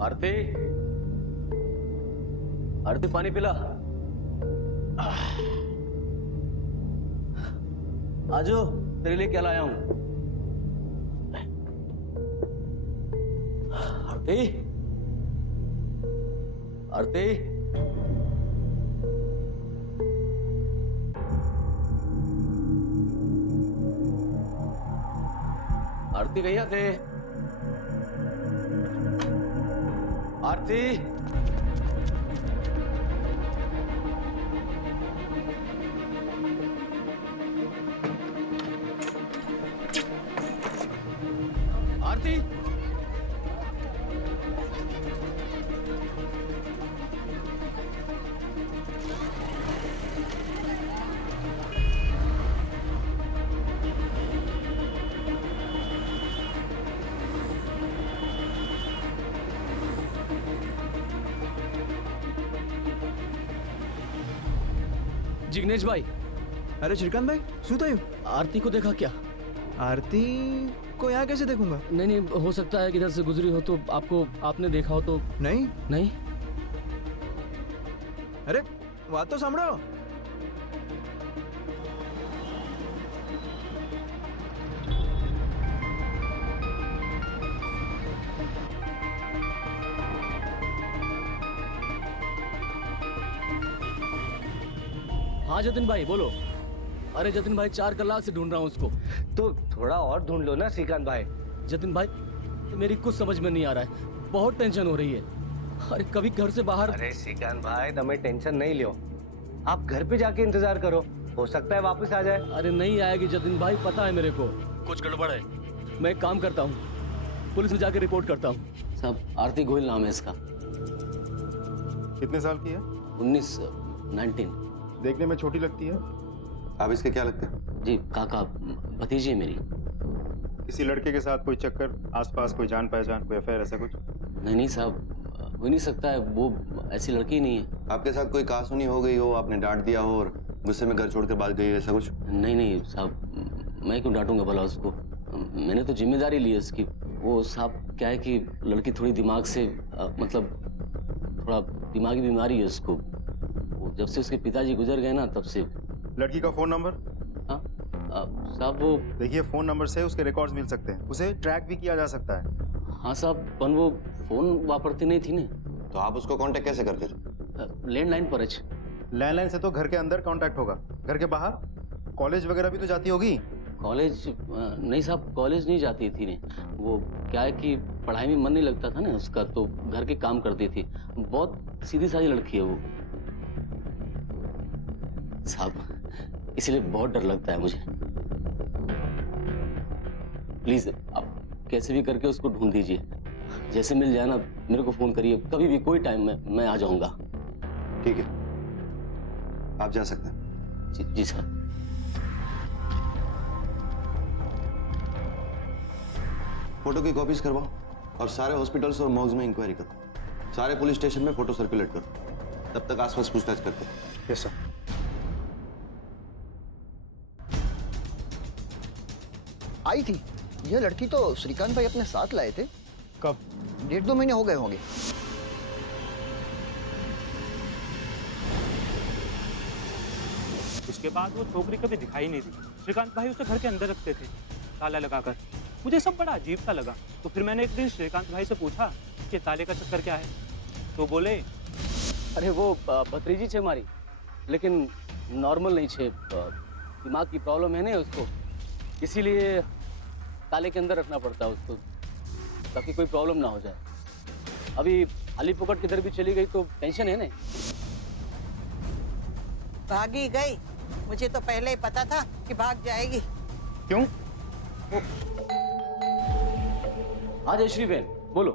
आरती, आरती पानी पिला। आजो तेरे लिए क्या लाया हूं। आरती, आरती, आरती भैया थे। आरती, आरती, जिग्नेश भाई। अरे श्रीकांत भाई શું થયું? आरती को देखा क्या? आरती को यहाँ कैसे देखूंगा? नहीं नहीं, हो सकता है कि इधर से गुजरी हो तो आपने देखा हो तो। नहीं नहीं। अरे बात तो સાંભળો। हाँ जतिन भाई बोलो। अरे जतिन भाई 4 कलाक से ढूंढ रहा हूँ उसको। तो थोड़ा और ढूंढ लो ना श्रीकांत भाई। जतिन भाई मेरी कुछ समझ में नहीं आ रहा है, बहुत टेंशन हो रही है। अरे कभी घर से बाहर। अरे श्रीकांत भाई तुम्हें टेंशन नहीं लियो, आप घर पे जाके इंतजार करो, हो सकता है वापस आ जाए। अरे नहीं आएगी जतिन भाई, पता है मेरे को कुछ गड़बड़ है। मैं एक काम करता हूँ, पुलिस में जाकर रिपोर्ट करता हूँ। साहब आरती गोयल नाम है इसका। कितने साल की है? 19 देखने में छोटी लगती है। आप इसके क्या लगते हैं? जी काका, भतीजी है मेरी। किसी लड़के के साथ कोई चक्कर, आसपास कोई जान पहचान, कोई अफेयर, ऐसा कुछ? नहीं नहीं साहब, हो नहीं सकता है, वो ऐसी लड़की ही नहीं है। आपके साथ कोई कहासुनी हो गई हो, आपने डांट दिया हो और गुस्से में घर छोड़कर भाग गई हो, ऐसा कुछ? नहीं नहीं साहब, मैं क्यों डांटूंगा भला उसको, मैंने तो जिम्मेदारी ली है उसकी। वो साहब क्या है कि लड़की थोड़ी दिमाग से मतलब थोड़ा दिमागी बीमारी है उसको। वो जब से उसके पिताजी गुजर गए ना तब से। लड़की का फोन नंबर? हाँ साहब वो। देखिए फोन नंबर से उसके रिकॉर्ड्स मिल सकते हैं, उसे ट्रैक भी किया जा सकता है। हाँ साहब, पर वो फोन वापरती नहीं थी ना। तो आप उसको कांटेक्ट कैसे करते थे? लैंडलाइन पर है। लैंडलाइन से तो घर के अंदर कांटेक्ट होगा, घर के बाहर कॉलेज वगैरह भी तो जाती होगी। कॉलेज नहीं साहब, कॉलेज नहीं जाती थी ने। वो क्या है कि पढ़ाई में मन नहीं लगता था ना उसका, तो घर के काम करती थी। बहुत सीधी सादी लड़की है वो साहब, इसलिए बहुत डर लगता है मुझे। प्लीज आप कैसे भी करके उसको ढूंढ दीजिए, जैसे मिल जाए ना मेरे को फोन करिए, कभी भी कोई टाइम में मैं आ जाऊंगा। ठीक है, आप जा सकते हैं। जी सर। फोटो की कॉपीज करवाओ और सारे हॉस्पिटल्स और मॉर्ग्स में इंक्वायरी करो, सारे पुलिस स्टेशन में फोटो सर्कुलेट करो, तब तक आसपास पूछताछ करते हैं। Yes sir. आई थी यह लड़की तो श्रीकांत भाई अपने साथ लाए थे। कब? 1.5-2 महीने हो गए होंगे। उसके बाद वो छोकरी कभी दिखाई नहीं दी। श्रीकांत भाई उसे घर के अंदर रखते थे ताला लगाकर। मुझे सब बड़ा अजीब सा लगा, तो फिर मैंने एक दिन श्रीकांत भाई से पूछा कि ताले का चक्कर क्या है, तो बोले अरे वो भतीजी छे हमारी, लेकिन नॉर्मल नहीं छे, दिमाग की प्रॉब्लम है ना उसको, इसीलिए ताले के अंदर रखना पड़ता है उसको ताकि कोई प्रॉब्लम ना हो जाए। अभी खाली पकड़ किधर भी चली गई तो टेंशन है ना। भागी गई, मुझे तो पहले ही पता था कि भाग जाएगी। क्यों? हाँ जयश्री बहन बोलो।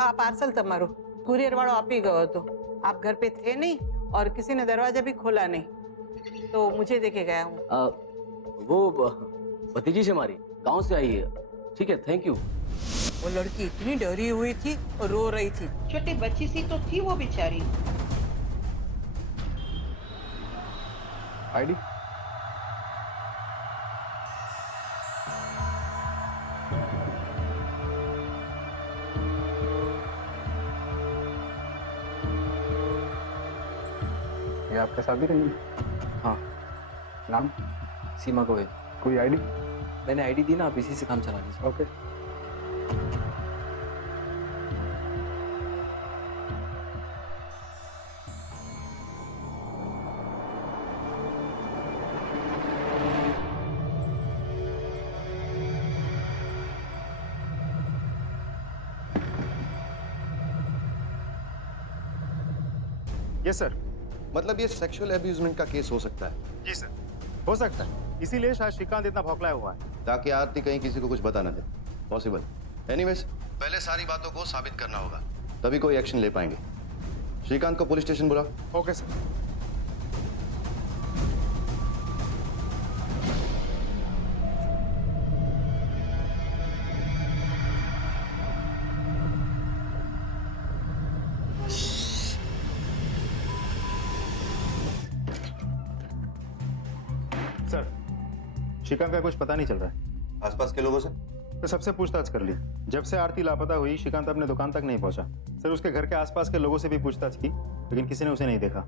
आ पार्सल तमारो कुरियर वालों आप ही गयो तो आप घर पे थे नहीं और किसी ने दरवाजा भी खोला नहीं, तो मुझे देखे गया हूँ। वो भतीजी से हमारी गांव से आई है। ठीक है, थैंक यू। वो लड़की इतनी डरी हुई थी और रो रही थी, छोटी बच्ची सी तो थी वो बेचारी। आईडी? ये आपके साथ ही रहेंगे? हाँ। नाम? सीमा गोयल। कोई आईडी? मैंने आईडी दी ना, आप इसी से काम चला लीजिए। ओके। Yes sir. मतलब ये सेक्सुअल अब्यूजमेंट का केस हो सकता है? जी सर, हो सकता है। इसीलिए शायद श्रीकांत इतना भौंकलाया हुआ है। ताकि आरती कहीं किसी को कुछ बता ना दे। पॉसिबल। एनीवेज, पहले सारी बातों को साबित करना होगा, तभी कोई एक्शन ले पाएंगे। श्रीकांत को पुलिस स्टेशन बुला। Okay sir. सर, श्रीकांत का कुछ पता नहीं चल रहा है। आसपास के लोगों से? तो सबसे पूछताछ कर ली। जब से आरती लापता हुई, श्रीकांत अपने दुकान तक नहीं पहुंचा। सर, उसके घर के आसपास के लोगों से भी पूछताछ की, लेकिन किसी ने उसे नहीं देखा।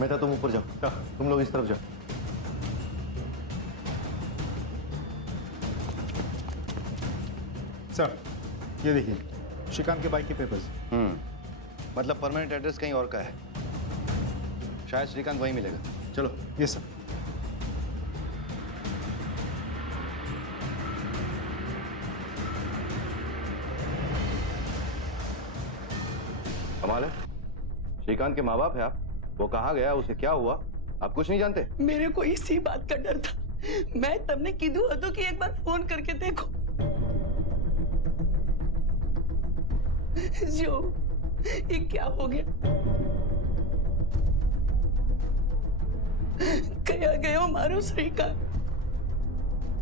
मेहता, तुम ऊपर जाओ, तुम लोग इस तरफ जाओ। सर, ये देखिए, श्रीकांत के बाइक के पेपर्स। मतलब परमानेंट एड्रेस कहीं और का है। शायद श्रीकांत वहीं मिलेगा। चलो। Yes sir. कमाल है, श्रीकांत के माँ बाप है आप। वो कहाँ गया, उसे क्या हुआ, आप कुछ नहीं जानते? मेरे को इसी बात का डर था। मैं तमने कीधु हतो कि एक बार फोन करके देखो। जो ये क्या हो गया? कया गयो मारो श्रीकांत?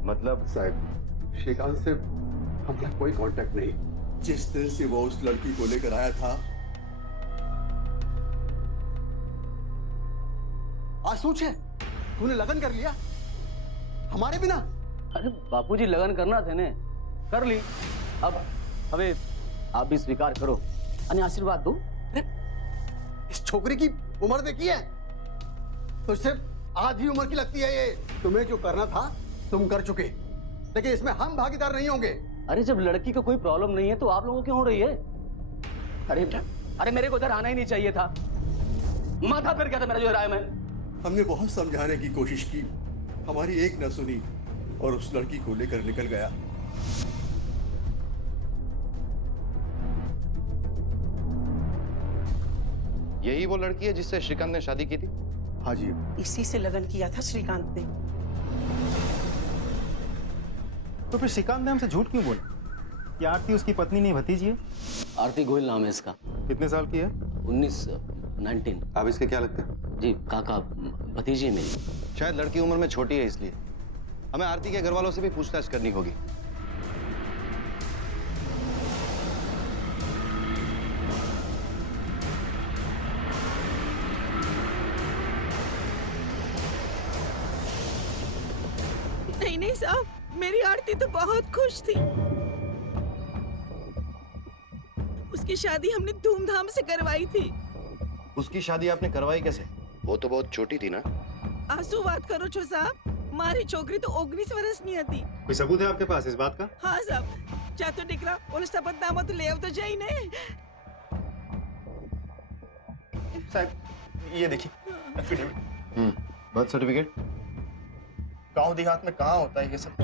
मतलब साहब, श्रीकांत से हमारा कोई कांटेक्ट नहीं। जिस दिन से वो उस लड़की को लेकर आया था। आसूच है, तूने लगन कर लिया हमारे बिना। अरे बापूजी, लगन करना थे ने, कर ली। अब हमें आप भी स्वीकार करो, अन्य आशीर्वाद दो। इस छोकरी की उम्र देखी है तो सिर्फ आधी उम्र की लगती है ये। तुम्हें जो करना था तुम कर चुके, लेकिन इसमें हम भागीदार नहीं होंगे। अरे जब लड़की को कोई प्रॉब्लम नहीं है तो आप लोगों क्यों हो रही है? अरे मेरे को इधर आना ही नहीं चाहिए था। माथा फिर क्या था मेरा जो राय में। हमने बहुत समझाने की कोशिश की, हमारी एक न सुनी और उस लड़की को लेकर निकल गया। यही वो लड़की है जिससे श्रीकांत ने शादी की थी? हाँ जी। इसी से लगन किया था श्रीकांत ने। तो फिर श्रीकांत ने हमसे झूठ क्यों बोला कि आरती उसकी पत्नी नहीं भतीजी है? आरती गोयल नाम है इसका। कितने साल की है? 19 आप इसके क्या लगते हैं? जी काका, भतीजी है मेरी। शायद लड़की उम्र में छोटी है, इसलिए हमें आरती के घर वालों से भी पूछताछ करनी होगी। नहीं साहब, मेरी आरती तो बहुत खुश थी। उसकी शादी हमने धूमधाम से करवाई थी। उसकी शादी आपने करवाई कैसे? वो तो बहुत छोटी थी ना। आंसू बात करो छो साहब, मारी छोकरी तो 19 वर्ष नहीं आती। कोई सबूत है आपके पास इस बात का? हाँ साहब, जा तो निकला और शपथनामा तो ले आओ तो जाई ने। साहब ये देखिए एफिडेविट। Birth certificate? गांव देहात में कहाँ होता है ये सब?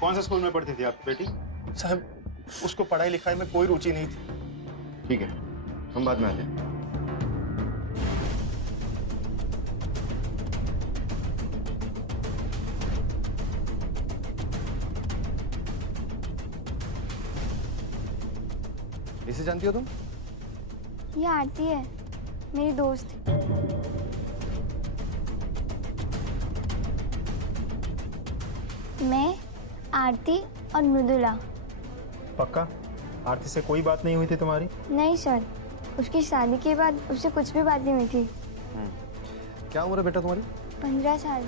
कौन सा स्कूल में पढ़ती थी आपकी बेटी? साहब उसको पढ़ाई लिखाई में कोई रुचि नहीं थी। ठीक है, हम बाद में आते हैं। इसे जानती हो तुम? ये आरती है, मेरी दोस्त। मैं, आरती और मृदुला। पक्का? आरती से कोई बात नहीं हुई थी तुम्हारी? नहीं सर, उसकी शादी के बाद उससे कुछ भी बात नहीं हुई थी। क्या उम्र है बेटा तुम्हारी? 15 साल।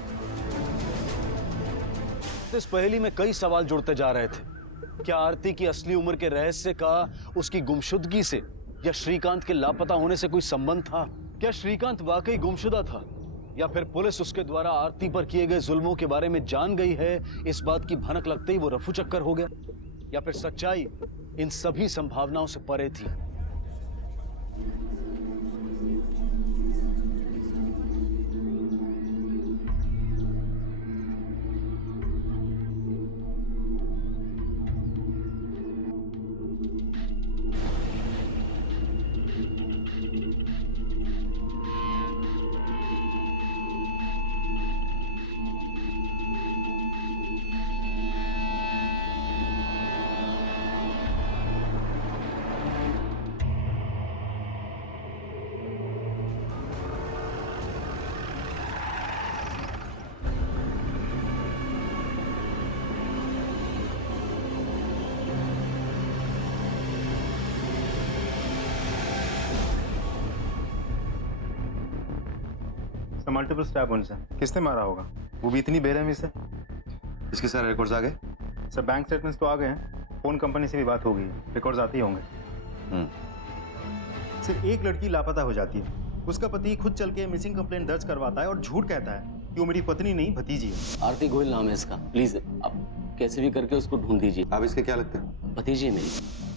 इस पहेली में कई सवाल जुड़ते जा रहे थे। क्या आरती की असली उम्र के रहस्य का उसकी गुमशुदगी से या श्रीकांत के लापता होने से कोई संबंध था? क्या श्रीकांत वाकई गुमशुदा था या फिर पुलिस उसके द्वारा आरती पर किए गए जुल्मों के बारे में जान गई है? इस बात की भनक लगते ही वो रफू चक्कर हो गया, या फिर सच्चाई इन सभी संभावनाओं से परे थी? मल्टीपल स्टैब वुंड्स हैं। किसने मारा होगा, वो भी इतनी बेरहमी से? इसके सारे रिकॉर्ड्स आ गए? सर बैंक स्टेटमेंट्स तो आ गए हैं, फोन कंपनी से भी बात हो गई है, रिकॉर्ड्स आते ही होंगे। सिर्फ एक लड़की लापता हो जाती है, उसका पति खुद चल के मिसिंग कंप्लेंट दर्ज करवाता है और झूठ कहता है कि वो मेरी पत्नी नहीं भतीजी है। आरती गोयल नाम है इसका। प्लीज आप कैसे भी करके उसको ढूंढ दीजिए। आप इसके क्या लगते हैं? भतीजी है मेरी।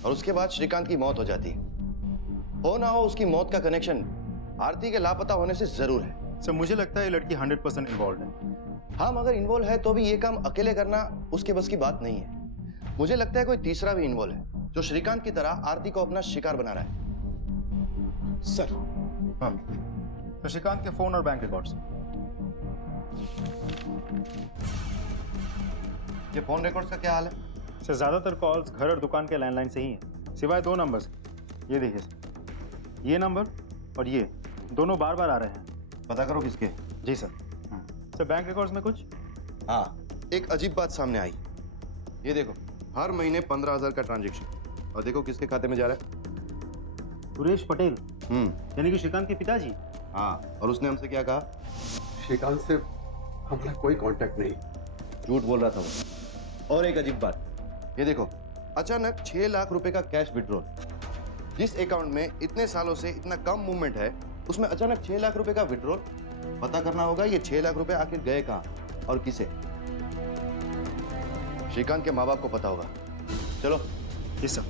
और उसके बाद श्रीकांत की मौत हो जाती है। हो ना हो, उसकी मौत का कनेक्शन आरती के लापता होने से जरूर है। सर मुझे लगता है ये लड़की 100% इन्वॉल्व है। हाँ, मगर इन्वॉल्व है तो भी ये काम अकेले करना उसके बस की बात नहीं है। मुझे लगता है कोई तीसरा भी इन्वॉल्व है जो श्रीकांत की तरह आरती को अपना शिकार बना रहा है। सर हाँ, तो श्रीकांत के फोन और बैंक रिकॉर्ड्स। ये फोन रिकॉर्ड्स का क्या हाल है? सर ज्यादातर कॉल्स घर और दुकान के लैंडलाइन से ही हैं, सिवाय 2 नंबर्स। ये देखिए सर, ये नंबर और ये दोनों बार बार आ रहे हैं। पता करो किसके। जी सर। सर बैंक रिकॉर्ड्स में कुछ? हाँ, एक अजीब बात सामने आई। ये देखो, हर महीने 15,000 का ट्रांजैक्शन, और देखो किसके खाते में जा रहा है। सुरेश पटेल, यानी कि श्रीकांत के पिताजी। हाँ, और उसने हमसे क्या कहा? श्रीकांत से हमारा कोई कांटेक्ट नहीं। झूठ बोल रहा था वो। और एक अजीब बात, ये देखो, अचानक 6 लाख रुपए का कैश विड्रॉल। जिस अकाउंट में इतने सालों से इतना कम मूवमेंट है, उसमें अचानक 6 लाख रुपए का विड्रॉल। पता करना होगा ये 6 लाख रुपए आखिर गए कहां और किसे। श्रीकांत के माँ बाप को पता होगा। चलो। जी सर।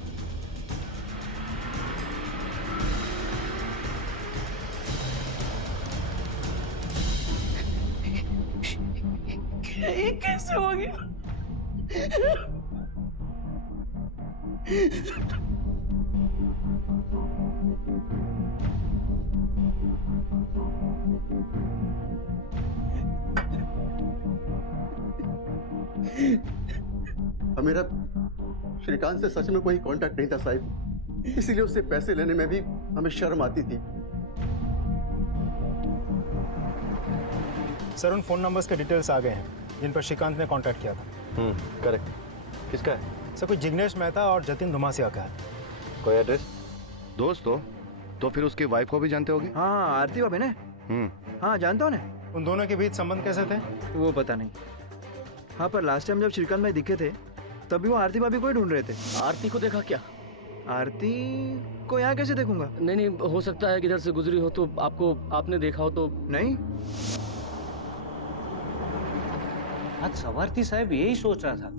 ये कैसे हो गया? मेरा श्रीकांत से सच में कोई कांटेक्ट नहीं था साहब, इसीलिए उससे पैसे लेने में भी हमें शर्म आती थी। सर उन फोन नंबर्स के डिटेल्स आ गए हैं जिन पर श्रीकांत ने कांटेक्ट किया था। करेक्ट। किसका है? सर कोई जिग्नेश मेहता और जतिन धुमासिया का है। कोई एड्रेस? दोस्त हो तो फिर उसकी वाइफ को भी जानते होगे? हाँ, आरती भाभी ने। हाँ जानता हूँ ना। उन दोनों के बीच संबंध कैसे थे वो पता नहीं। हाँ, पर लास्ट टाइम जब श्रीकांत भाई दिखे थे तभी वो आरती भाभी को ही ढूंढ रहे थे। आरती को देखा क्या? आरती को यहाँ कैसे देखूंगा? नहीं, हो सकता है कि इधर से गुजरी हो तो आपने देखा हो तो। नहीं। आज सवारती साहब यही सोच रहा था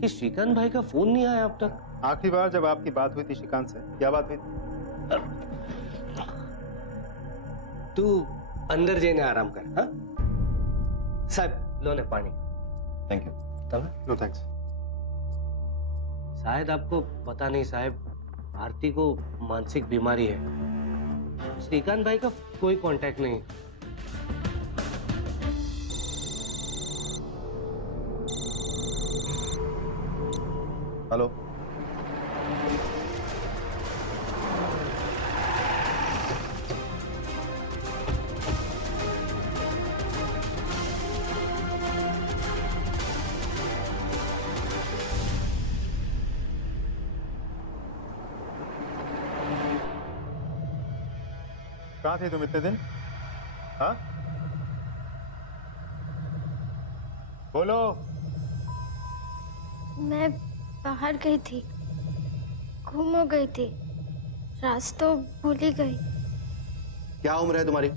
कि श्रीकांत भाई का फोन नहीं आया अब तक। आखिरी बार जब आपकी बात हुई थी श्रीकांत से, क्या बात हुई थी? तू अंदर जाने आराम कर। हाँ साहब, लो ने पानी। Thank you. No thanks. शायद आपको पता नहीं साहब, आरती को मानसिक बीमारी है। श्रीकांत भाई का कोई कांटेक्ट नहीं। हेलो। कहाँ थे तुम इतने दिन? हाँ, बोलो। मैं बाहर गई थी, गुम हो गई थी, रास्ता भूल ही गई। क्या उम्र है तुम्हारी?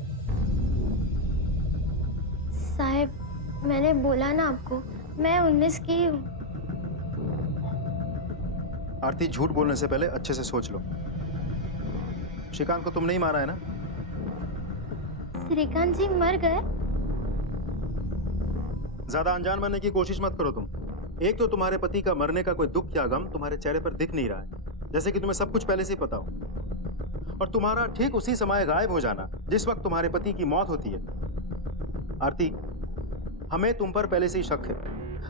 साहब, मैंने बोला ना आपको, मैं 19 की हूँ। आरती, झूठ बोलने से पहले अच्छे से सोच लो। श्रीकांत को तुम नहीं मारा है ना? श्रीकांत जी मर गए? ज्यादा अनजान बनने की कोशिश मत करो तुम। एक तो तुम्हारे पति का मरने का कोई दुख या गम तुम्हारे चेहरे पर दिख नहीं रहा है, जैसे कि तुम्हें सब कुछ पहले से ही पता हो। और तुम्हारा ठीक उसी समय गायब हो जाना जिस वक्त तुम्हारे पति की मौत होती है। आरती, हमें तुम पर पहले से ही शक है।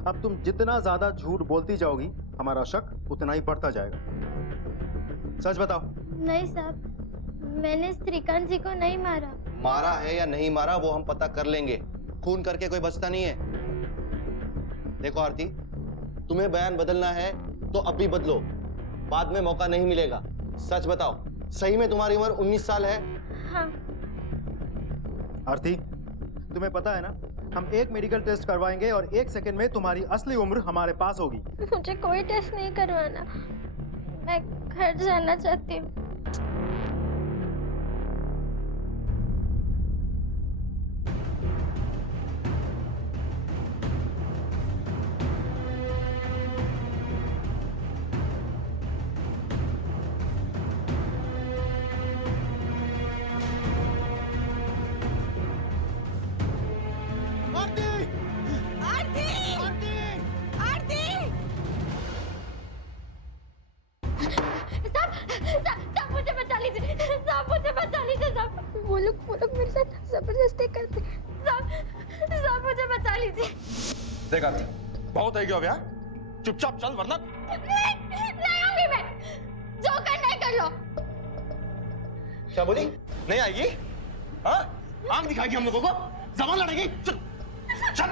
अब तुम जितना ज्यादा झूठ बोलती जाओगी, हमारा शक उतना ही बढ़ता जाएगा। सच बताओ। नहीं साहब, मैंने श्रीकांत जी को नहीं मारा। मारा है या नहीं मारा वो हम पता कर लेंगे। खून करके कोई बचता नहीं है। देखो आरती, तुम्हें बयान बदलना है तो अब भी बदलो, बाद में मौका नहीं मिलेगा। सच बताओ, सही में तुम्हारी उम्र 19 साल है? हाँ। आरती, तुम्हें पता है ना, हम एक मेडिकल टेस्ट करवाएंगे और 1 सेकंड में तुम्हारी असली उम्र हमारे पास होगी। मुझे कोई टेस्ट नहीं करवाना, मैं घर जाना चाहती हूँ। वो लोग मेरे साथ जबरदस्ती करते। साहब मुझे बचा लीजिए। देख आरती, बहुत है क्या? चुपचाप चल वरना नहीं होंगी मैं, जो करना है कर लो। क्या बोली? नहीं आएगी? हाँ? आंख दिखाएगी हम लोगों को? जबान लड़ेगी? चल चल चल।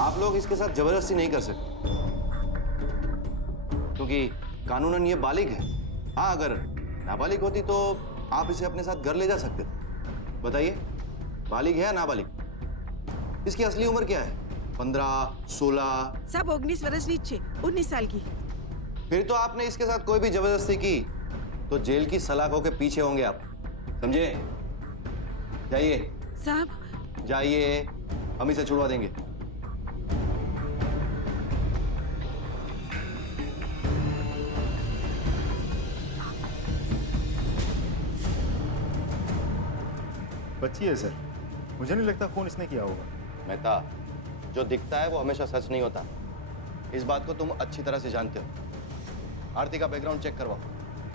आप लोग इसके साथ जबरदस्ती नहीं कर सकते, क्योंकि कानूनन ये बालिग है। हाँ, अगर नाबालिग होती तो आप इसे अपने साथ घर ले जा सकते थे। बताइए, बालिग है या नाबालिग? इसकी असली उम्र क्या है? 15, 16? सब 19 वर्ष नीचे, 19 साल की। फिर तो आपने इसके साथ कोई भी जबरदस्ती की तो जेल की सलाखों के पीछे होंगे आप, समझे? जाइए साहब, जाइए, हम इसे छुड़वा देंगे। बच्ची है सर, मुझे नहीं लगता फोन इसने किया होगा। मेहता, जो दिखता है वो हमेशा सच नहीं होता। इस बात को तुम अच्छी तरह से जानते हो। आरती का बैकग्राउंड चेक करवाओ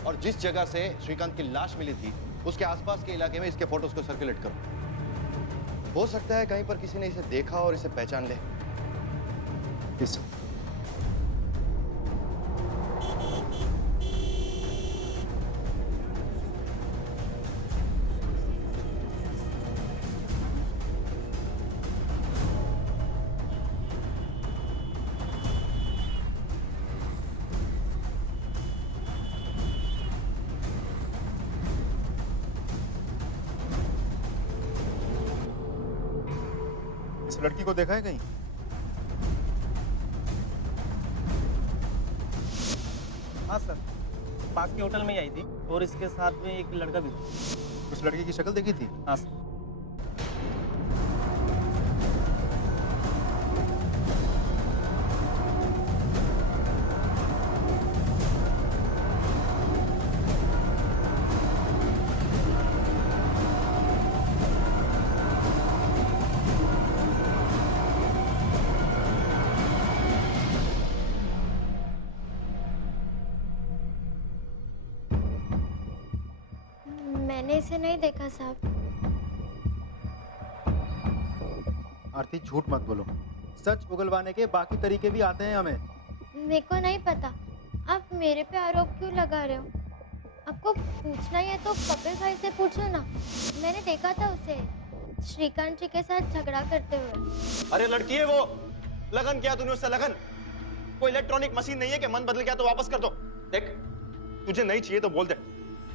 और जिस जगह से श्रीकांत की लाश मिली थी उसके आसपास के इलाके में इसके फोटोज को सर्कुलेट करो। हो सकता है कहीं पर किसी ने इसे देखा और इसे पहचान ले। किस? इस लड़की को देखा है कहीं? हाँ सर, पास के होटल में ही आई थी और इसके साथ में एक लड़का भी था। उस लड़के की शक्ल देखी थी? हाँ सर। मैंने इसे नहीं देखा साहब। आरती, झूठ मत बोलो। सच उगलवाने के बाकी तरीके भी आते हैं हमें। मेरे को नहीं पता, आप मेरे पे आरोप क्यों लगा रहे हो? आपको पूछना ही है तो कपिल भाई से पूछो ना। मैंने देखा था उसे श्रीकांत जी के साथ झगड़ा करते हुए। अरे लड़की है वो। लगन किया तूने उससे? लगन कोई इलेक्ट्रॉनिक मशीन नहीं है कि मन बदल गया तो वापस कर दो। देख, तुझे नहीं चाहिए तो बोल दे,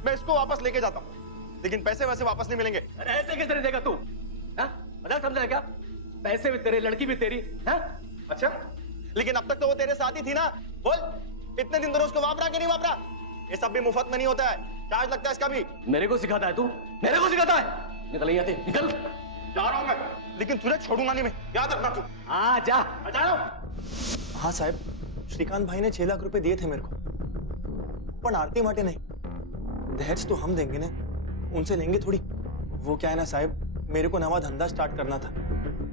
मैं इसको वापस लेके जाता हूँ, लेकिन पैसे वैसे वापस नहीं मिलेंगे। अरे ऐसे कैसे नहीं देगा तू? मजाक समझा है क्या? पैसे भी तेरे, लड़की भी तेरी। अच्छा, लेकिन अब तक तो वो तेरे साथ ही थी ना। बोल, इतने दिन तो उसको वापरा कि नहीं वापरा? ये सब भी मुफ्त में नहीं होता है, चार्ज लगता है इसका भी। मेरे को सिखाता है तू? मेरे को सिखाता है? निकल यहाँ से, निकल। जा रहा हूं मैं, लेकिन तुझे छोड़ूंगा नहीं मैं, याद रखना तू। हाँ जा, जा रहा हूं। हाँ साहब, श्रीकांत भाई ने 6 लाख रुपए दिए थे मेरे को, पर आरती माटे नहीं। दहेज तो हम देंगे ना, उनसे लेंगे थोड़ी। वो क्या है ना साहब, मेरे को नवा धंधा स्टार्ट करना था,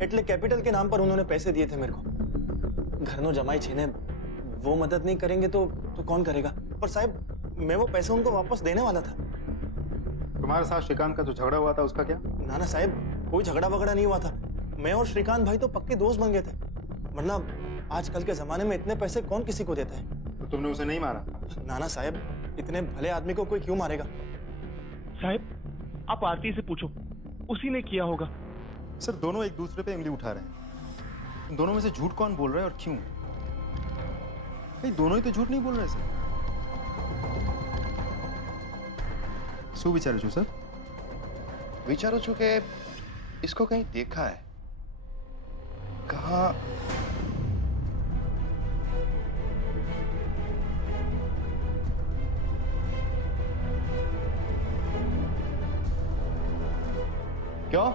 એટલે कैपिटल के नाम पर उन्होंने पैसे दिए थे मेरे को। घरनो जमाई छे ने, वो मदद नहीं करेंगे तो कौन करेगा? पर साहब, मैं वो पैसे उनको वापस देने वाला था। तुम्हारे साथ श्रीकांत का जो झगड़ा हुआ था उसका क्या? ना साहब, कोई झगड़ा वगड़ा नहीं हुआ था। मैं और श्रीकांत भाई तो पक्के दोस्त बन गए थे, वरना आजकल के जमाने में इतने पैसे कौन किसी को देता है? तो तुमने उसे नहीं मारा? ना साहब, इतने भले आदमी को कोई क्यों मारेगा? साहब, आप आरती से पूछो, उसी ने किया होगा। सर, दोनों एक दूसरे पे उंगली उठा रहे हैं। इन दोनों में से झूठ कौन बोल रहा है और क्यों? दोनों ही तो झूठ नहीं बोल रहे सर। શું વિચારો છો સર? विचारो छू के इसको कहीं देखा है, कहाँ? क्यों,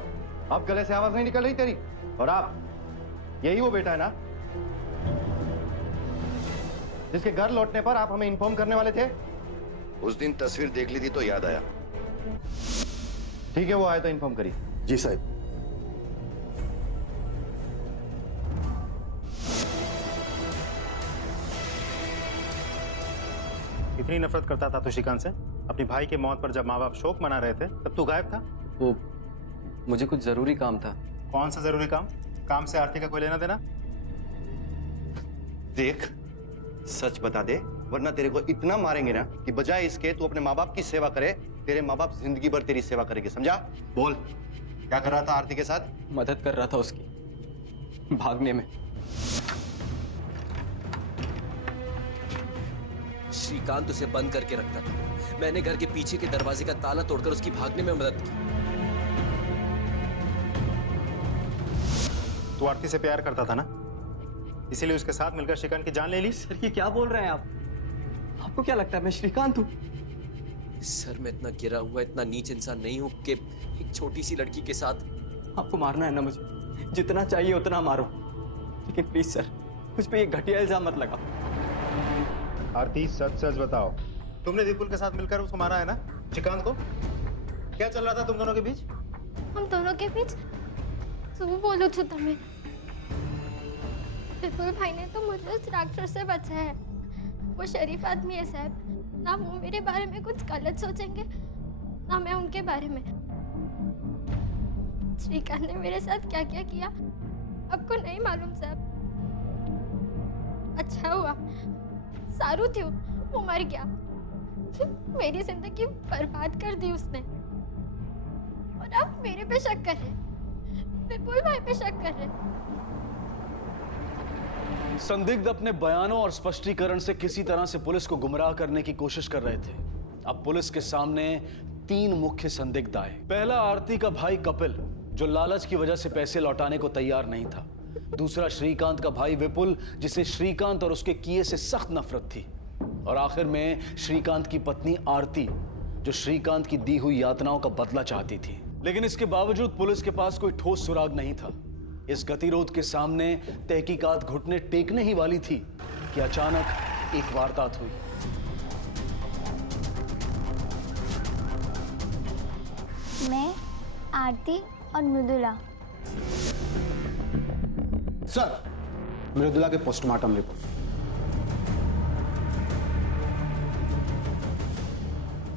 अब गले से आवाज नहीं निकल रही तेरी? और आप, यही वो बेटा है ना जिसके घर लौटने पर आप हमें इन्फॉर्म करने वाले थे? उस दिन तस्वीर देख ली थी तो याद आया। ठीक है, वो आए तो इन्फॉर्म करिए। जी साहब। इतनी नफरत करता था तो श्रीकांत से? अपनी भाई के मौत पर जब माँ बाप शोक मना रहे थे तब तू गायब था। वो मुझे कुछ जरूरी काम था। कौन सा जरूरी काम? काम से आरती का कोई लेना देना? देख, सच बता दे, वरना तेरे को इतना मारेंगे ना कि बजाय इसके तू अपने माँ बाप की सेवा करे, तेरे माँ बाप जिंदगी भर तेरी सेवा करेंगे, समझा? बोल, क्या कर रहा था आरती के साथ? मदद कर रहा था उसकी भागने में। श्रीकांत उसे बंद करके रखता था, मैंने घर के पीछे के दरवाजे का ताला तोड़कर उसकी भागने में मदद की। तू आरती से प्यार करता था ना, इसीलिए उसके साथ मिलकर श्रीकांत की जान ले ली? सर, ये क्या बोल रहे हैं आप? आपको क्या लगता है मैं श्रीकांत हूँ? सर, मैं इतना गिरा हुआ, इतना नीच इंसान नहीं हूँ कि एक छोटी सी लड़की के साथ। आपको मारना है ना मुझे, जितना चाहिए उतना मारो, लेकिन प्लीज सर, मुझ पे ये घटिया इल्जाम मत लगाओ। आरती, सच सच बताओ, तुमने विपुल के साथ मिलकर उसको मारा है ना, श्रीकांत को? क्या चल रहा था तुम दोनों के बीच? हम दोनों के बीच શું બોલું છું તમે? विपुल भाई ने तो मुझे उस राक्षस से बचाया है। वो शरीफ आदमी है साहब, ना वो मेरे बारे में कुछ गलत सोचेंगे ना मैं उनके बारे में। श्रीकांत ने मेरे साथ क्या क्या किया आपको नहीं मालूम साहब। अच्छा हुआ, सारू थी, वो मर गया। मेरी जिंदगी बर्बाद कर दी उसने, और आप मेरे पे शक कर रहे, विपुल भाई पे शक कर रहे। संदिग्ध अपने बयानों और स्पष्टीकरण से किसी तरह से पुलिस को गुमराह करने की कोशिश कर रहे थे। अब पुलिस के सामने 3 मुख्य संदिग्ध आए। पहला, आरती का भाई कपिल, जो लालच की वजह से पैसे लौटाने को तैयार नहीं था। दूसरा, श्रीकांत का भाई विपुल, जिसे श्रीकांत और उसके किए से सख्त नफरत थी। और आखिर में श्रीकांत की पत्नी आरती, जो श्रीकांत की दी हुई यातनाओं का बदला चाहती थी। लेकिन इसके बावजूद पुलिस के पास कोई ठोस सुराग नहीं था। इस गतिरोध के सामने तहकीकात घुटने टेकने ही वाली थी कि अचानक एक वारदात हुई। मैं, आरती और मृदुला। सर, मृदुला के पोस्टमार्टम रिपोर्ट।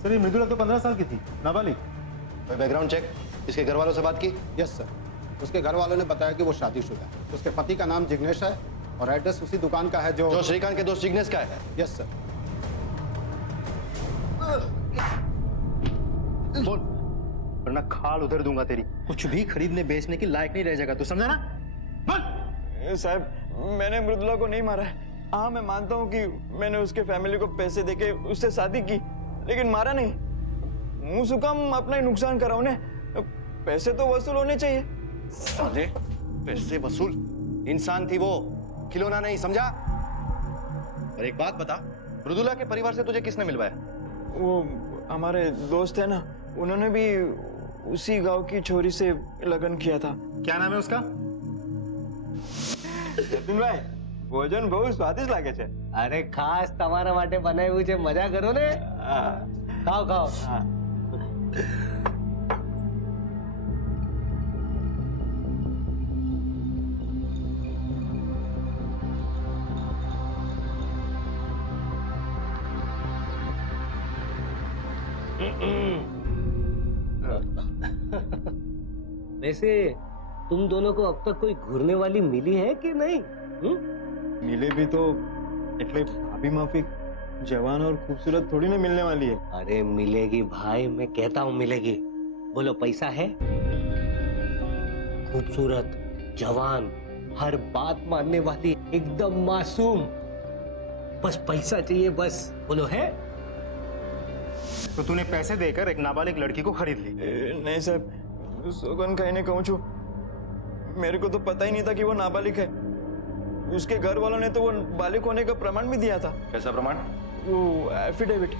सर, ये मृदुला तो 15 साल की थी, नाबालिग। बैकग्राउंड चेक, इसके घर वालों से बात की? यस सर, उसके घर वालों ने बताया कि वो शादीशुदा है। उसके पति का नाम जिग्नेश है और एड्रेस उसी दुकान का है जो श्रीकांत के दोस्त जिग्नेश का है। Yes sir. बोल, वरना खाल उधर दूंगा तेरी। कुछ भी खरीदने बेचने की लायक नहीं रह जाएगा, तू समझा ना? बोल। साहब, मैंने मृदुला को नहीं मारा है। हाँ, मैं मानता हूँ कि मैंने उसके फैमिली को पैसे देके उससे शादी की, लेकिन मारा नहीं। मुंह सुकम अपना ही नुकसान कराओ ने। पैसे तो वसूल होने चाहिए। साले पैसे वसूल? इंसान थी वो, खिलौना नहीं, समझा? और एक बात बता, मृदुला के परिवार से तुझे किसने मिलवाया? वो हमारे दोस्त है ना, उन्होंने भी उसी गांव की छोरी से लगन किया था। क्या नाम है उसका? જતીન ભાઈ ભોજન બહુ સ્વાદિષ્ટ લાગે છે। અરે ખાસ તમારા માટે બનાવ્યું છે, મજા કરો ને। ખાઓ ખાઓ। वैसे तुम दोनों को अब तक कोई घूरने वाली मिली है कि नहीं? मिले भी तो એટલે ભાભી માફિક जवान और खूबसूरत थोड़ी ना मिलने वाली है। अरे मिलेगी भाई, मैं कहता हूँ मिलेगी। बोलो पैसा है? खूबसूरत, जवान, हर बात मानने वाली, एकदम मासूम, बस पैसा चाहिए बस। बोलो है? तो तूने पैसे देकर एक नाबालिग लड़की को खरीद ली? नहीं साहब, सोगन कहने कहूँ छू, मेरे को तो पता ही नहीं था कि वो नाबालिग है। उसके घर वालों ने तो वो बालिग होने का प्रमाण भी दिया था। कैसा प्रमाण? वो एफिडेविट।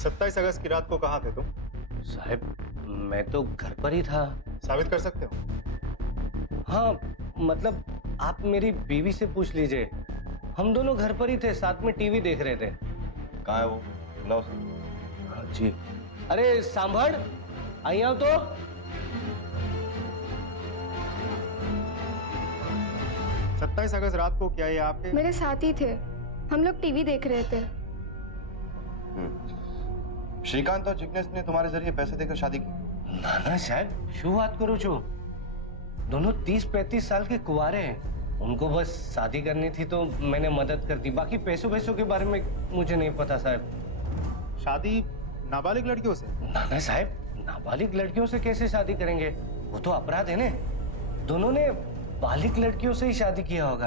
27 अगस्त की रात को कहाँ थे तुम? साहब मैं तो घर पर ही था। साबित कर सकते हो? हाँ मतलब आप मेरी बीवी से पूछ लीजिए, हम दोनों घर पर ही थे, साथ में टीवी देख रहे थे। कहाँ है वो? लाओ। हाँ जी। अरे सांभड़, आई आओ तो। सत्ताईस अगस्त रात को क्या ये आपके? मेरे साथ ही थे, हम लोग टीवी देख रहे थे। श्रीकांत और जिग्नेश ने तुम्हारे जरिए पैसे देकर शादी की? ना ना साहब, शू बात करो छो, दोनों 30-35 साल के कुंवारे हैं। उनको बस शादी करनी थी तो मैंने मदद कर दी, बाकी पैसों के बारे में मुझे नहीं पता साहब। शादी नाबालिग लड़कियों से? ना ना साहब, नाबालिग लड़कियों से कैसे शादी करेंगे, वो तो अपराध है ना। दोनों ने बालिग लड़कियों से ही शादी किया होगा।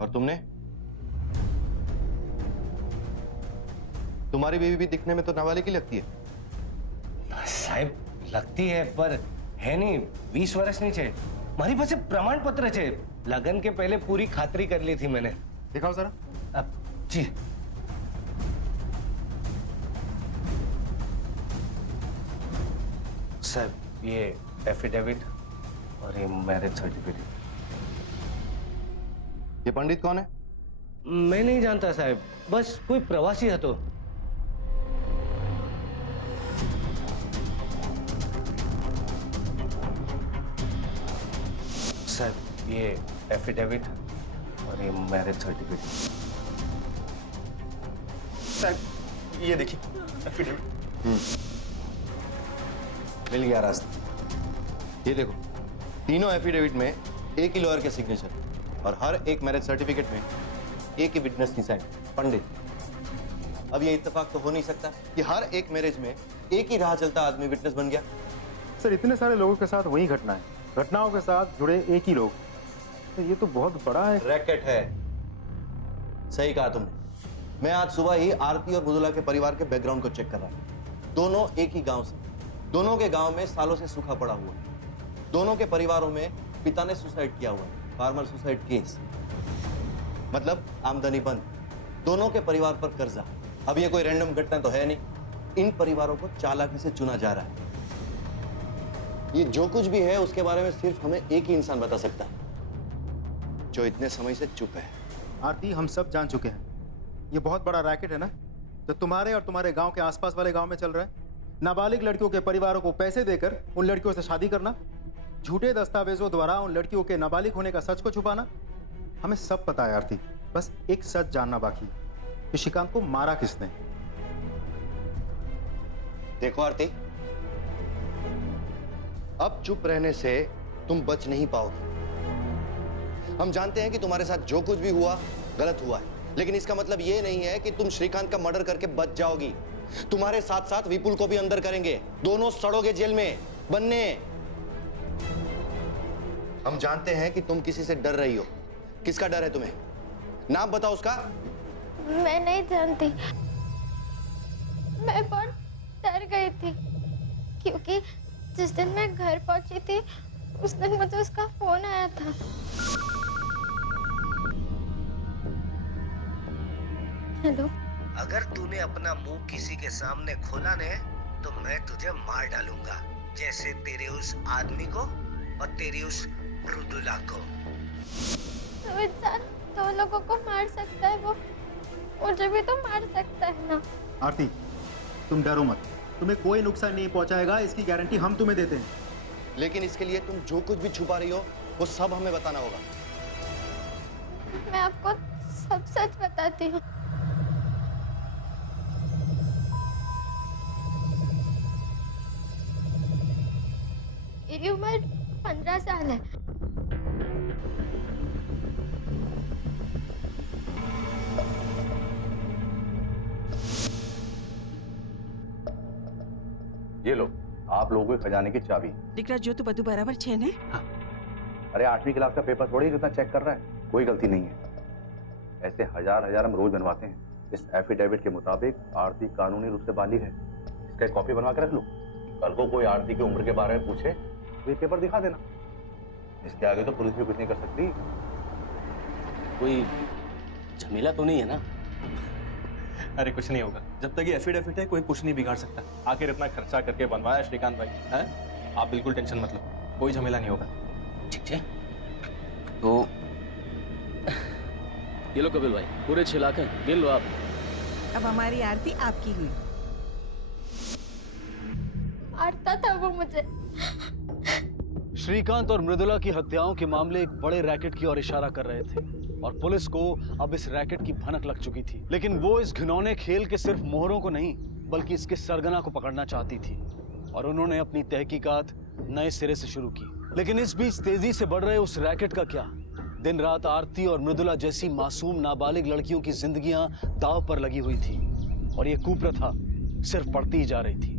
और तुमने? तुम्हारी बीवी भी दिखने में तो नाबालिग ही लगती है। साहब लगती है पर है नहीं, 20 वर्ष नहीं छे। मारी पास प्रमाण पत्र छे, लगन के पहले पूरी खातरी कर ली थी मैंने। दिखाओ जरा। अब जी। साहब ये एफिडेविट और ये मैरिज सर्टिफिकेट। ये पंडित कौन है? मैं नहीं जानता साहब, बस कोई प्रवासी है तो। साहब ये एफिडेविट और ये मैरिज सर्टिफिकेट। साहब ये देखिए एफिडेविट। मिल गया रास्ता। ये देखो, तीनों एफिडेविट में एक ही लॉयर के सिग्नेचर और हर एक मैरिज सर्टिफिकेट में एक ही विटनेस की साइन, पंडित। अब ये इत्तेफाक तो हो नहीं सकता कि हर एक मैरिज में एक ही राह चलता आदमी विटनेस बन गया। सर इतने सारे लोगों के साथ वही घटना है, घटनाओं के साथ जुड़े एक ही लोग, तो ये तो बहुत बड़ा है। रैकेट है। सही कहा तुमने। मैं आज सुबह ही आरती और मृदुला के परिवार के बैकग्राउंड को चेक कर रहा था। दोनों एक ही गांव से, दोनों के गांव में सालों से सूखा पड़ा हुआ है। दोनों के परिवारों में पिता ने सुसाइड किया हुआ है, फार्मर सुसाइड केस, मतलब आमदनी बंद। दोनों के परिवार पर कर्जा। अब ये कोई रैंडम घटना तो है नहीं, इन परिवारों को चालाकी से चुना जा रहा है। ये जो कुछ भी है उसके बारे में सिर्फ हमें एक ही इंसान बता सकता है, जो इतने समय से चुप है। आरती, हम सब जान चुके हैं ये बहुत बड़ा रैकेट है ना, जो तुम्हारे और तुम्हारे गांव के आसपास वाले गांव में चल रहा है। नाबालिग लड़कियों के परिवारों को पैसे देकर उन लड़कियों से शादी करना, झूठे दस्तावेजों द्वारा उन लड़कियों के नाबालिग होने का सच को छुपाना, हमें सब पता है आरती। बस एक सच जानना बाकी है कि श्रीकांत को मारा किसने। देखो आरती, अब चुप रहने से तुम बच नहीं पाओगे। हम जानते हैं कि तुम्हारे साथ जो कुछ भी हुआ गलत हुआ है, लेकिन इसका मतलब यह नहीं है कि तुम श्रीकांत का मर्डर करके बच जाओगी। तुम्हारे साथ साथ विपुल को भी अंदर करेंगे, दोनों सड़ोगे जेल में बनने। हम जानते हैं कि तुम किसी से डर रही हो। किसका डर है तुम्हें? नाम बताओ उसका। मैं नहीं जानती। मैं बहुत डर गई थी क्योंकि जिस दिन मैं घर पहुंची थी उस दिन मुझे उसका फोन आया था। हेलो। अगर तूने अपना मुंह किसी के सामने खोला ने तो मैं तुझे मार डालूंगा, जैसे तेरे उस आदमी को और तेरी उस मृदुला को। तो इंसान दो लोगों को मार सकता है, वो मुझे भी तो मार सकता है ना। आरती, तुम डरो मत, तुम्हें कोई नुकसान नहीं पहुंचाएगा, इसकी गारंटी हम तुम्हें देते हैं। लेकिन इसके लिए तुम जो कुछ भी छुपा रही हो वो सब हमें बताना होगा। मैं आपको सब सच बताती हूँ। मेरी उम्र 15 साल है। ये लो, आप लोगों के खजाने की चाबी। દીકરા જો તો બધું બરાબર છે ને? अरे 8वीं क्लास का पेपर थोड़ी जितना चेक कर रहा है, कोई गलती नहीं है। ऐसे हजार हम रोज बनवाते हैं। इस एफिडेविट के मुताबिक आरती कानूनी रूप से बालिग है। इसका एक कॉपी बनवा के रख लो, कल को कोई आरती की उम्र के बारे में पूछे तो ये पेपर दिखा देना। इसके आगे तो पुलिस भी कुछ नहीं कर सकती। कोई झमेला तो नहीं है ना? अरे कुछ नहीं होगा, जब तक ये एफिडेविट है कोई कुछ नहीं बिगाड़ सकता। आखिर इतना खर्चा करके बनवाया श्रीकांत भाई है, आप बिल्कुल टेंशन मत लो, कोई झमेला नहीं होगा। ठीक है, तो ये लो कपिल भाई, पूरे 6 लाख हैं, गिन लो आप। अब हमारी आरती आपकी हुई। मारता था वो मुझे। श्रीकांत और मृदुला की हत्याओं के मामले एक बड़े रैकेट की ओर इशारा कर रहे थे और पुलिस को अब इस रैकेट की भनक लग चुकी थी। लेकिन वो इस घिनौने खेल के सिर्फ मोहरों को नहीं बल्कि इसके सरगना को पकड़ना चाहती थी और उन्होंने अपनी तहकीकात नए सिरे से शुरू की। लेकिन इस बीच तेजी से बढ़ रहे उस रैकेट का क्या? दिन रात आरती और मृदुला जैसी मासूम नाबालिग लड़कियों की जिंदगियां दांव पर लगी हुई थी और ये कुप्रथा सिर्फ बढ़ती ही जा रही थी।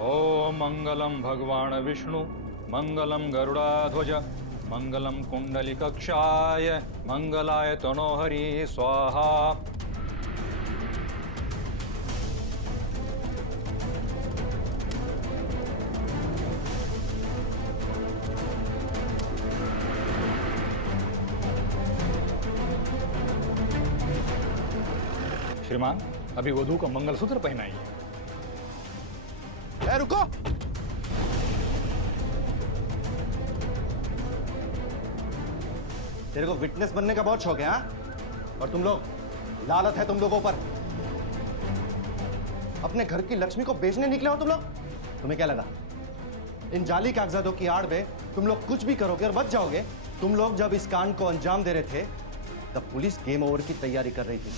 ओम मंगलम भगवान विष्णु, मंगलम गरुड़ाध्वज, मंगलम कुंडलिकक्षाय, मंगलाय तनोहरि स्वाहा। श्रीमान, अभी वधू को मंगलसूत्र पहनाइए। रुको, तेरे को विटनेस बनने का बहुत शौक है हाँ? और तुम लोग, लालच है तुम लोगों पर। अपने घर की लक्ष्मी को बेचने निकले हो तुम लोग। तुम्हें क्या लगा इन जाली कागजातों की आड़ में तुम लोग कुछ भी करोगे और बच जाओगे? तुम लोग जब इस कांड को अंजाम दे रहे थे तब पुलिस गेम ओवर की तैयारी कर रही थी।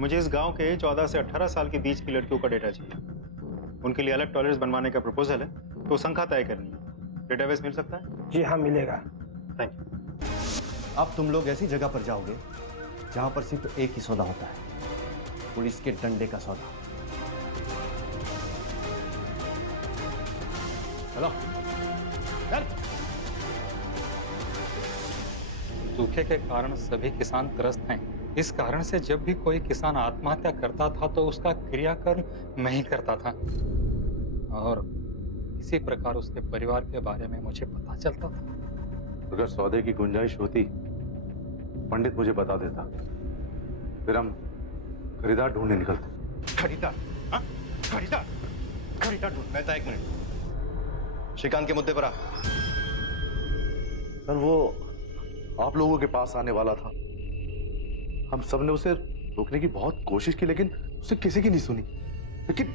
मुझे इस गांव के 14 से 18 साल के बीच की लड़कियों का डेटा चाहिए। उनके लिए अलग टॉलरेंस बनवाने का प्रपोजल है, तो संख्या तय करनी है। डेटाबेस मिल सकता है? जी हाँ, मिलेगा। Thank you. अब तुम लोग ऐसी जगह पर जाओगे जहां पर सिर्फ एक ही सौदा होता है, पुलिस के डंडे का सौदा। चलो चल। सूखे के कारण सभी किसान त्रस्त हैं। इस कारण से जब भी कोई किसान आत्महत्या करता था तो उसका क्रियाकर्म मैं ही करता था और इसी प्रकार उसके परिवार के बारे में मुझे पता चलता था। अगर सौदे की गुंजाइश होती पंडित मुझे बता देता, फिर हम खरीदार ढूंढने निकलते। खरीदार? हाँ? खरीदार? खरीदार ढूंढ। मैं था, एक मिनट। श्रीकांत के मुद्दे पर आ। सर वो आप लोगों के पास आने वाला था। हम सब ने उसे रोकने की बहुत कोशिश की लेकिन उसे किसी की नहीं सुनी। लेकिन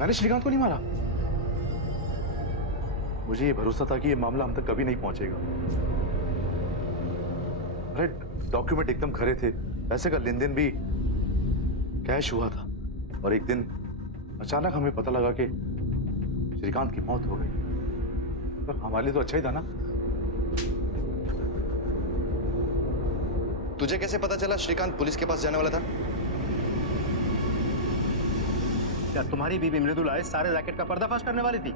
मैंने श्रीकांत को नहीं मारा। मुझे ये भरोसा था कि ये मामला हम तक कभी नहीं पहुंचेगा। अरे डॉक्यूमेंट एकदम खरे थे, पैसे का लेन देन भी कैश हुआ था और एक दिन अचानक हमें पता लगा कि श्रीकांत की मौत हो गई। तो हमारे लिए तो अच्छा ही था ना। तुझे कैसे पता चला श्रीकांत पुलिस के पास जाने वाला था? क्या तुम्हारी बीबी मृदुला इस सारे रैकेट का पर्दाफाश करने वाली थी?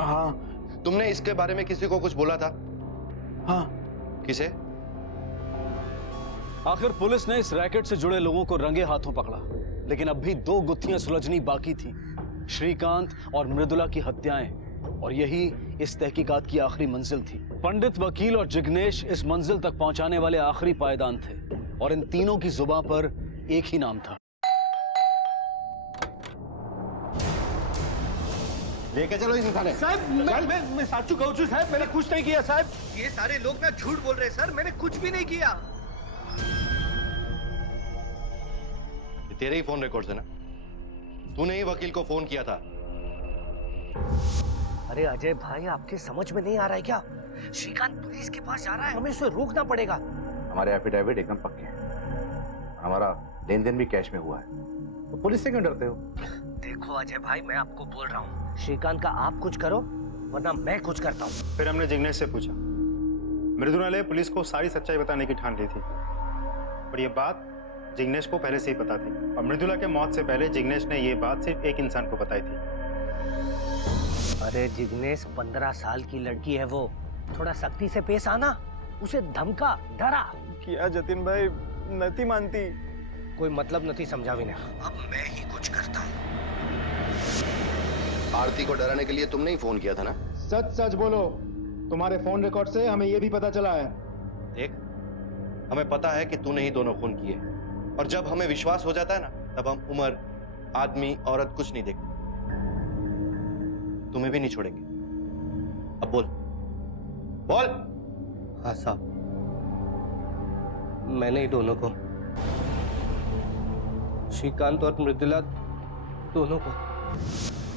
हाँ। तुमने इसके बारे में किसी को कुछ बोला था? हाँ। किसे? आखिर पुलिस ने इस रैकेट से जुड़े लोगों को रंगे हाथों पकड़ा, लेकिन अब भी 2 गुत्थियां सुलझनी बाकी थी, श्रीकांत और मृदुला की हत्याएं, और यही इस तहकीकात की आखिरी मंजिल थी। पंडित, वकील और जिग्नेश इस मंजिल तक पहुंचाने वाले आखिरी पायदान थे, और इन तीनों की जुबान पर एक ही नाम था। लेके चलो इसे थाने। साहब मैं साचू कहूँ छू साहब, मैंने कुछ नहीं किया साहब। ये सारे लोग ना झूठ बोल रहे हैं सर, मैंने कुछ भी नहीं किया। ये तेरे ही फोन रिकॉर्ड्स है ना? तूने ही वकील को फोन किया था। अरे अजय भाई, आपके समझ में नहीं आ रहा है क्या? श्रीकांत पुलिस के पास जा रहा है, हमें उसे रोकना पड़ेगा। हमारे एफिडेविट एकदम पक्के हैं, हमारा लेन देन भी कैश में हुआ है, तो पुलिस से क्यों डरते हो? देखो अजय भाई, मैं आपको बोल रहा हूँ, श्रीकांत का आप कुछ करो वरना मैं कुछ करता हूँ। फिर हमने जिग्नेश से पूछा। मृदुला ने पुलिस को सारी सच्चाई बताने की ठान ली थी, और ये बात जिग्नेश को पहले से ही पता थी, और मृदुला के मौत से पहले जिग्नेश ने ये बात सिर्फ एक इंसान को बताई थी। अरे जिग्नेश 15 साल की लड़की है वो, थोड़ा सख्ती से पेश आना, उसे धमका डरा। किया जतिन भाई, नहीं मानती। कोई मतलब नहीं समझावी ने, अब मैं ही कुछ करता हूँ। आरती को डराने के लिए तुमने ही फोन किया था ना? सच सच बोलो, तुम्हारे फोन रिकॉर्ड से हमें ये भी पता चला है। देख, हमें पता है कि तूने ही दोनों खून किए, और जब हमें विश्वास हो जाता है ना, तब हम उम्र, आदमी, औरत कुछ नहीं देखते। तुम्हें भी नहीं छोड़ेंगे। अब बोल बोल। हाँ साहब, मैंने ही दोनों को, श्रीकांत और मृदुला दोनों को।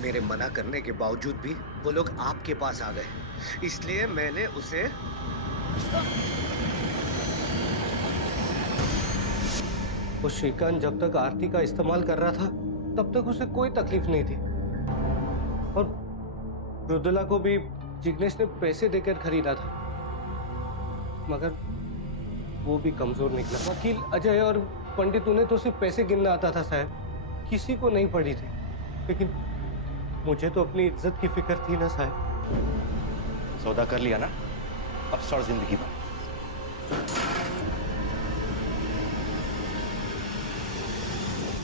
मेरे मना करने के बावजूद भी वो लोग आपके पास आ गए, इसलिए मैंने उसे वो श्रीकांत जब तक आरती का इस्तेमाल कर रहा था तब तक उसे कोई तकलीफ नहीं थी, और मृदुला को भी जिग्नेश ने पैसे देकर खरीदा था, मगर वो भी कमजोर निकला। वकील अजय और पंडित, उन्हें तो सिर्फ पैसे गिनना आता था साहब, किसी को नहीं पड़ी थी, लेकिन मुझे तो अपनी इज्जत की फिक्र थी ना साहब। सौदा कर लिया ना, अब सड़ जिंदगी भर।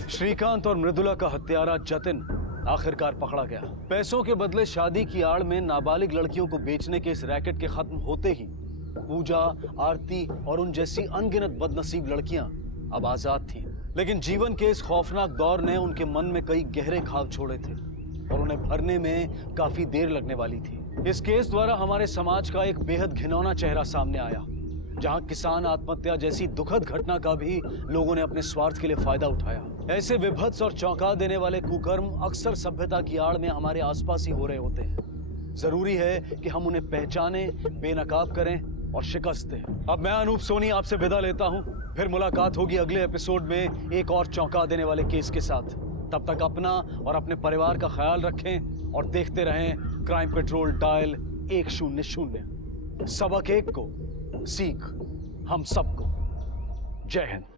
श्रीकांत और मृदुला का हत्यारा जतिन आखिरकार पकड़ा गया। पैसों के बदले शादी की आड़ में नाबालिग लड़कियों को बेचने के इस रैकेट के खत्म होते ही पूजा, आरती और उन जैसी अनगिनत बदनसीब लड़कियां अब आजाद थीं। लेकिन जीवन के इस खौफनाक दौर ने उनके मन में कई गहरे घाव छोड़े थे, और उन्हें भरने में काफी देर लगने वाली थी। इस केस द्वारा हमारे समाज का एक बेहद घिनौना चेहरा सामने आया, जहां किसान आत्महत्या जैसी दुखद घटना का भी लोगों ने अपने स्वार्थ के लिए फायदा उठाया। ऐसे विभत्स और चौंका देने वाले कुकर्म अक्सर सभ्यता की आड़ में हमारे आसपास ही हो रहे होते हैं। जरूरी है कि हम उन्हें पहचाने, बेनकाब करें और शिकस्त दें। अब मैं अनूप सोनी आपसे विदा लेता हूं, फिर मुलाकात होगी अगले एपिसोड में एक और चौंका देने वाले केस के साथ। तब तक अपना और अपने परिवार का ख्याल रखें और देखते रहें क्राइम पेट्रोल डायल 100। सबक एक को, सीख हम सबको। जय हिंद।